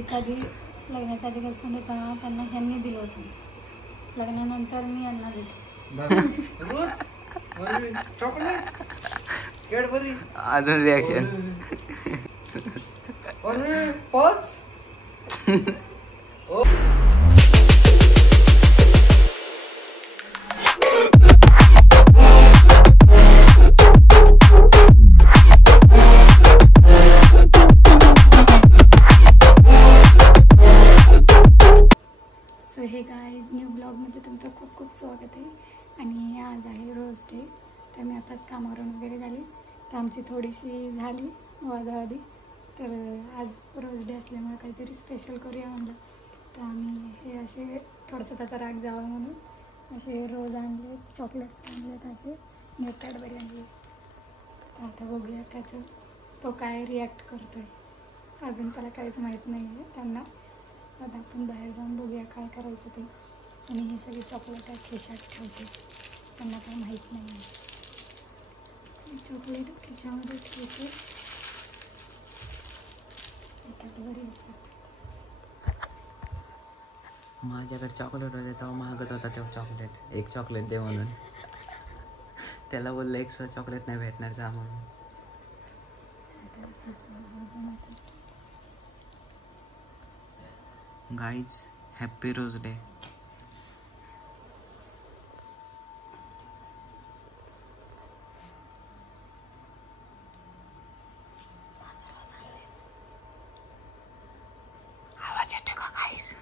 ह्याच्या आधी लग्नाच्या आधी गर्लफ्रेंड होता ना, त्यांना ह्यांनी दिलं होतं. लग्नानंतर मी यांना देते. रोज चॉकलेट कॅडबरी अजून रिॲक्शन. अरे पाच. सो हे गाईज न्यू ब्लॉगमध्ये तुमचं खूप खूप स्वागत आहे. आणि आज आहे रोज डे. तर मी आताच कामावरून वगैरे झाली, तर आमची थोडीशी झाली वादावादी. तर आज रोज डे असल्यामुळे काहीतरी स्पेशल करूया म्हणलं. तर आम्ही हे असे थोडंसं त्याचा राग जावा म्हणून असे रोज आणले, चॉकलेट्स आणलेत, असे न्यू कॅडबरी आणले. तर आता बघूया त्याचं तो काय रिॲक्ट करतो आहे. अजून त्याला काहीच माहीत नाही आहे त्यांना. आता आपण बाहेर जाऊन बघूया काय करायचं ते. आणि हे सगळे चॉकलेट खिशात ठेवते, त्यांना काही माहीत नाही आहे. चॉकलेट खिशामध्ये ठेवते. कॅडबरी माझ्याकडे चॉकलेट होते तेव्हा मागत होता तेव्हा चॉकलेट, एक चॉकलेट दे म्हणून. त्याला बोललं एक्स्ट्रा चॉकलेट नाही भेटणार जा म्हणून. Guys happy rose day. आवाज येतोय का गाईज?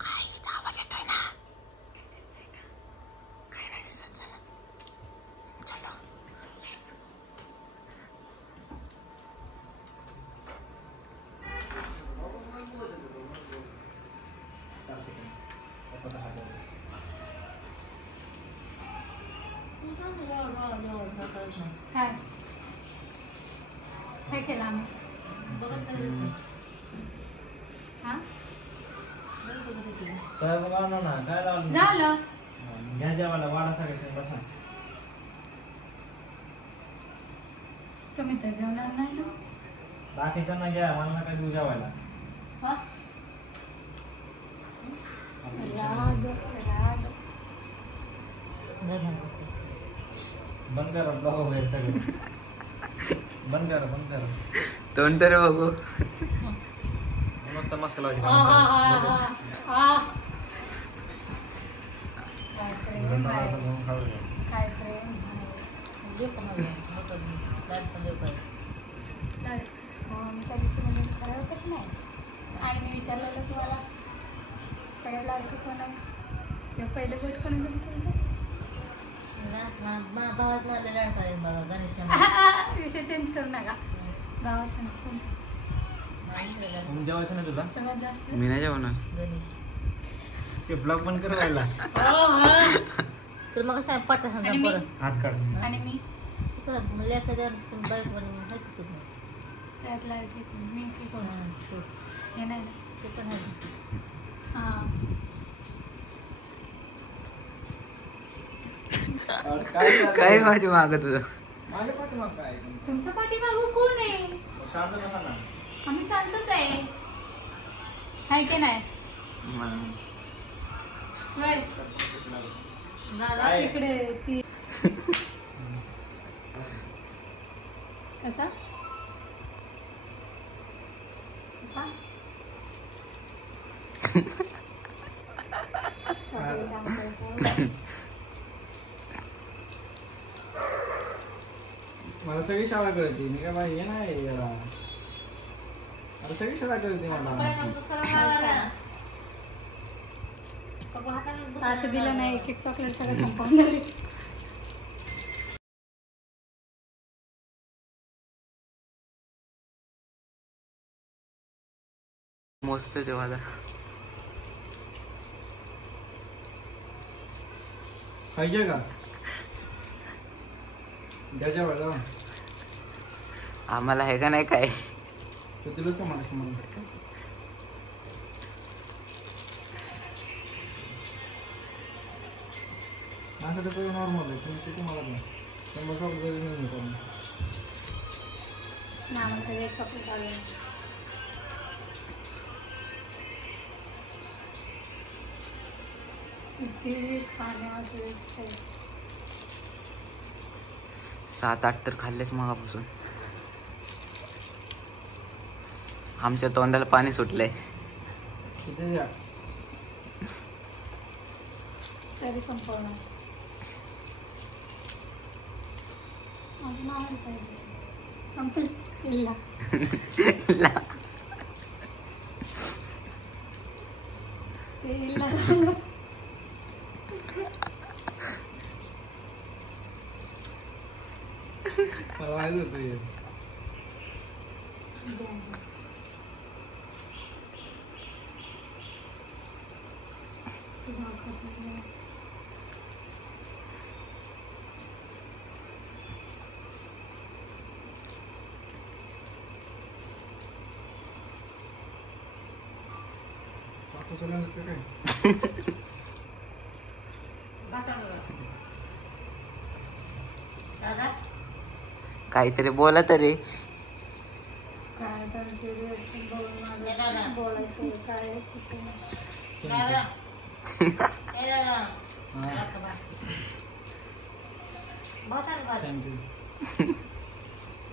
काहीच आवाज येतोय ना? काय नाही दिसत. चला चलो. काय काय केलं आम्ही? हां साहेब आणा ना, काय लावलं झालं. घ्या जेवायला वाडा सगळ्या बसा. तुम्ही तर जेवणार नाही ना? बाकीच्यांना घ्या, मला नका देऊ जेवायला. हा? राग राग. बंद करा ब्लॉग वगैरे सगळे. बंद करा बंद करा. तोंड तर बघू. मस्त मस्त लावायची. काय प्रेम आहे. काय प्रेम आहे. मी त्या दिवशी म्हणजे खरं होतं की नाही, आईने विचारलं होतं तुम्हाला सगळ्यात लाडकं कोण आहे, तेव्हा पहिले भेट कोण केलं? विषय चेंज करू नका. गावाचं ना तुमचं जेवायचं ना तुला? सगळ्यात जास्त मी नाही जेवणार. ते ब्लॉग बंद कर व्हायला. तर मग सांग पाठा सांगा आणि मी? परत. हात काढ. आणि मी लेखाच्या बाईक बनवून सगळ्यात लाडकी कोण? मी की कोण? हे नाही ना. ते पण आहे. हां काय माझी माग तुझं? माझ्या पाठीमाग काय? तुमचं पाठीमागं कोण आहे? शांत बसा ना. आम्ही शांतच आहे. हाय की नाही? होय. दादा तिकडे ती कसा कसा मला सगळी शाळा कळते. मी काय बाई हे नाही याला. मला सगळी शाळा कळते मला. असं दिलं नाही, एक एक चॉकलेट सगळं संपवणार. मस्त जेवायला. पाहिजे का? द्या जेवायला. आम्हाला आहे का नाही काय? तुलाच का मला माझ्यासाठी तो नॉर्मल आहे. तुम्ही ते तुम्हाला द्या. 100 रुपये नाही करून. ना आम्हाला कधी एक चॉकलेट आलं नाही. किती खाण्यामध्ये 7-8 तर खाल्लेच मगापासून. आमच्या तोंडाला पाणी सुटलंय. किती द्या? तरी संपवणार. अजून आवाज पाहिजे. संपेल इल्ला. ते इल्ला झालं. मला माहिती होतं हे. आता चला नका काय? दादा काहीतरी बोला तरी. काय तर ते reaction बघून माझं बोलायचं काय सुचेना. दादा ए दादा हा. भाताला भात थँक्यू.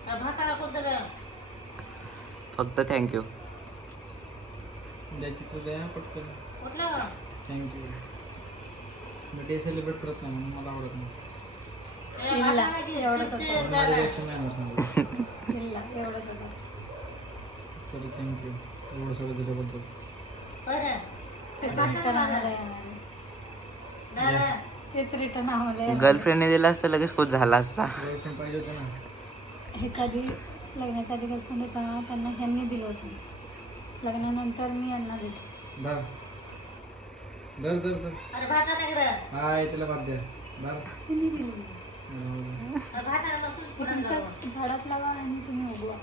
भाताला कोणतं गं? फक्त थँक्यू. द्यायची तुझ्या पटकन. कुठलं गं? थँक्यू. मी डे सेलिब्रेट करत नाही म्हणून मला आवडत नाही. इल्ला एवढंच होतं. म्हणून माझं रिॲक्शन नाही होत मला. इल्ला एवढंच होतं. तरी थँक्यू एवढं सगळं दिल्याबद्दल. बरं तेच भाताला रिटर्न भात. आम्हाला दादा तेच रिटर्न आम्हाला गर्लफ्रेंडने दिला असतं लगेच खुश झाला असता. रिॲक्शन पाहिजे होतं ना. हे कधी लग्नाच्या आधी गर्लफ्रेंड होता ना त्यांना ह्यांनी दिलं होतं. लग्नानंतर मी यांना देते. धर धर धर धर. अरे भाताला गं हाय त्याला भात द्या. धर. ह्यांनी दिलं. भाताला मग तूच पुरण तुमच्या लावा. झाडात लावा आणि तुम्ही उगवा.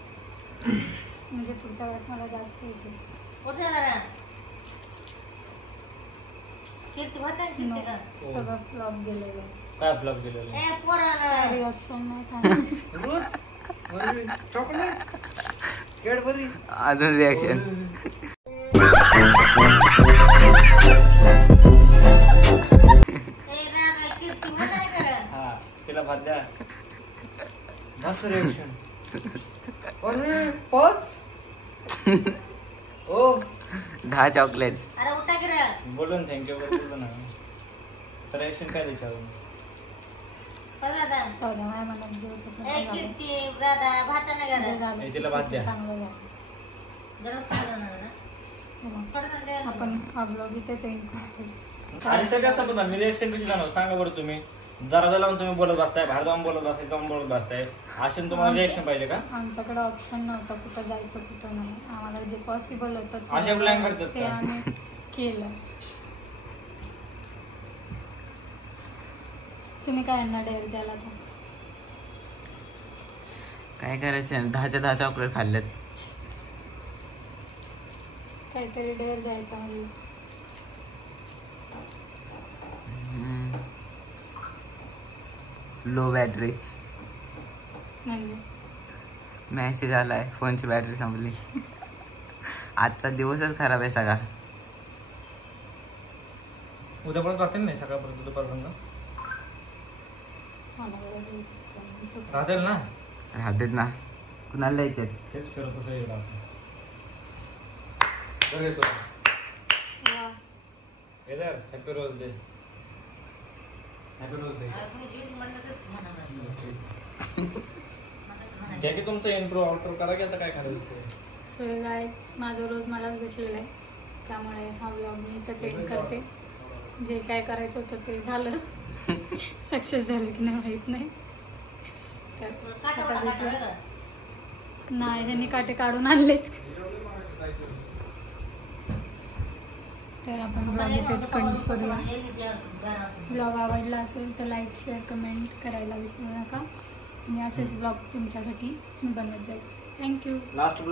म्हणजे पुढच्या वेळेस मला जास्त येते. कुठे दादा कीर्ती भाताला कीर्ती का? सगळं फ्लॉप गेलेलं आहे. काय फ्लॉप केलेलं ए पोराला रिॲक्शन नाही काय. रोज चॉकलेट कॅडबरी अजून रिॲक्शन. ए दादा कीर्ती भाताला करा. हा तिला भात द्या. मस्त रिॲक्शन. अरे 5 ओ 10 चॉकलेट. अरे उठा की रे. बोलून थँक्यू बोलतो ना. रिॲक्शन काय द्यायचं अजून? दादा चौदा माझ्या मनात जे होतं ते ए झालं. कीर्ती दादा भाताला जे करा. झालं हे तिला भात द्या. चांगलं झालं. गरज झालं ना दादा. चला पडतं द्यायला. आपण हा ब्लॉग इथेच एंड करतो. आणि सगळं असं पण मी रिॲक्शन कशी जाणवत सांगा बरं तुम्ही. दरवाजा लावून तुम्ही बोलत बसताय, बाहेर जाऊन बोलत बसताय, जाऊन बोलत बसताय. असे तुम्हाला रिॲक्शन पाहिजे का? आमच्याकडे ऑप्शन नव्हतं कुठं जायचं कुठं नाही. आम्हाला जे पॉसिबल होतं अशा plan करतात ते का? आम्ही केलं. तुम्ही काय यांना डेअर द्याला तर काय करायचं 10च्या 10 चॉकलेट खाल्लेत. काहीतरी डेअर द्यायचं म्हणजे लो बॅटरी. म्हणजे मॅसेज आलाय फोनची बॅटरी संपली. आजचा दिवसच खराब आहे सगळा. उद्यापर्यंत राहतील नाही सकाळपर्यंत दुपारपर्यंत राहतील ना. राहतेत ना. कुणाला द्यायचे? हेच फिरत असं येईल आपण. वा. इधर happy rose day. Happy rose day. आपण जीव म्हणतच म्हणाला. घ्या की तुमचं इंट्रो आउटरो करा की आता काय करायचं ते. सो गाईज माझं रोज मलाच भेटलेलं आहे. त्यामुळे हा व्लॉग मी इथंच एंड करते. जे काय करायचं होतं ते झालं. सक्सेस झालं की नाही माहीत नाही. तर काटा आता काटा भेटूया. वेगळं. नाही ह्यांनी काटे काढून आणले. तर आपण ब्लॉग इथेच कंटिन्यू करूया. ब्लॉग आवडला असेल तर लाईक शेअर कमेंट करायला विसरू नका. आणि असेच ब्लॉग तुमच्यासाठी मी बनवत जाईल. थँक्यू. लास्ट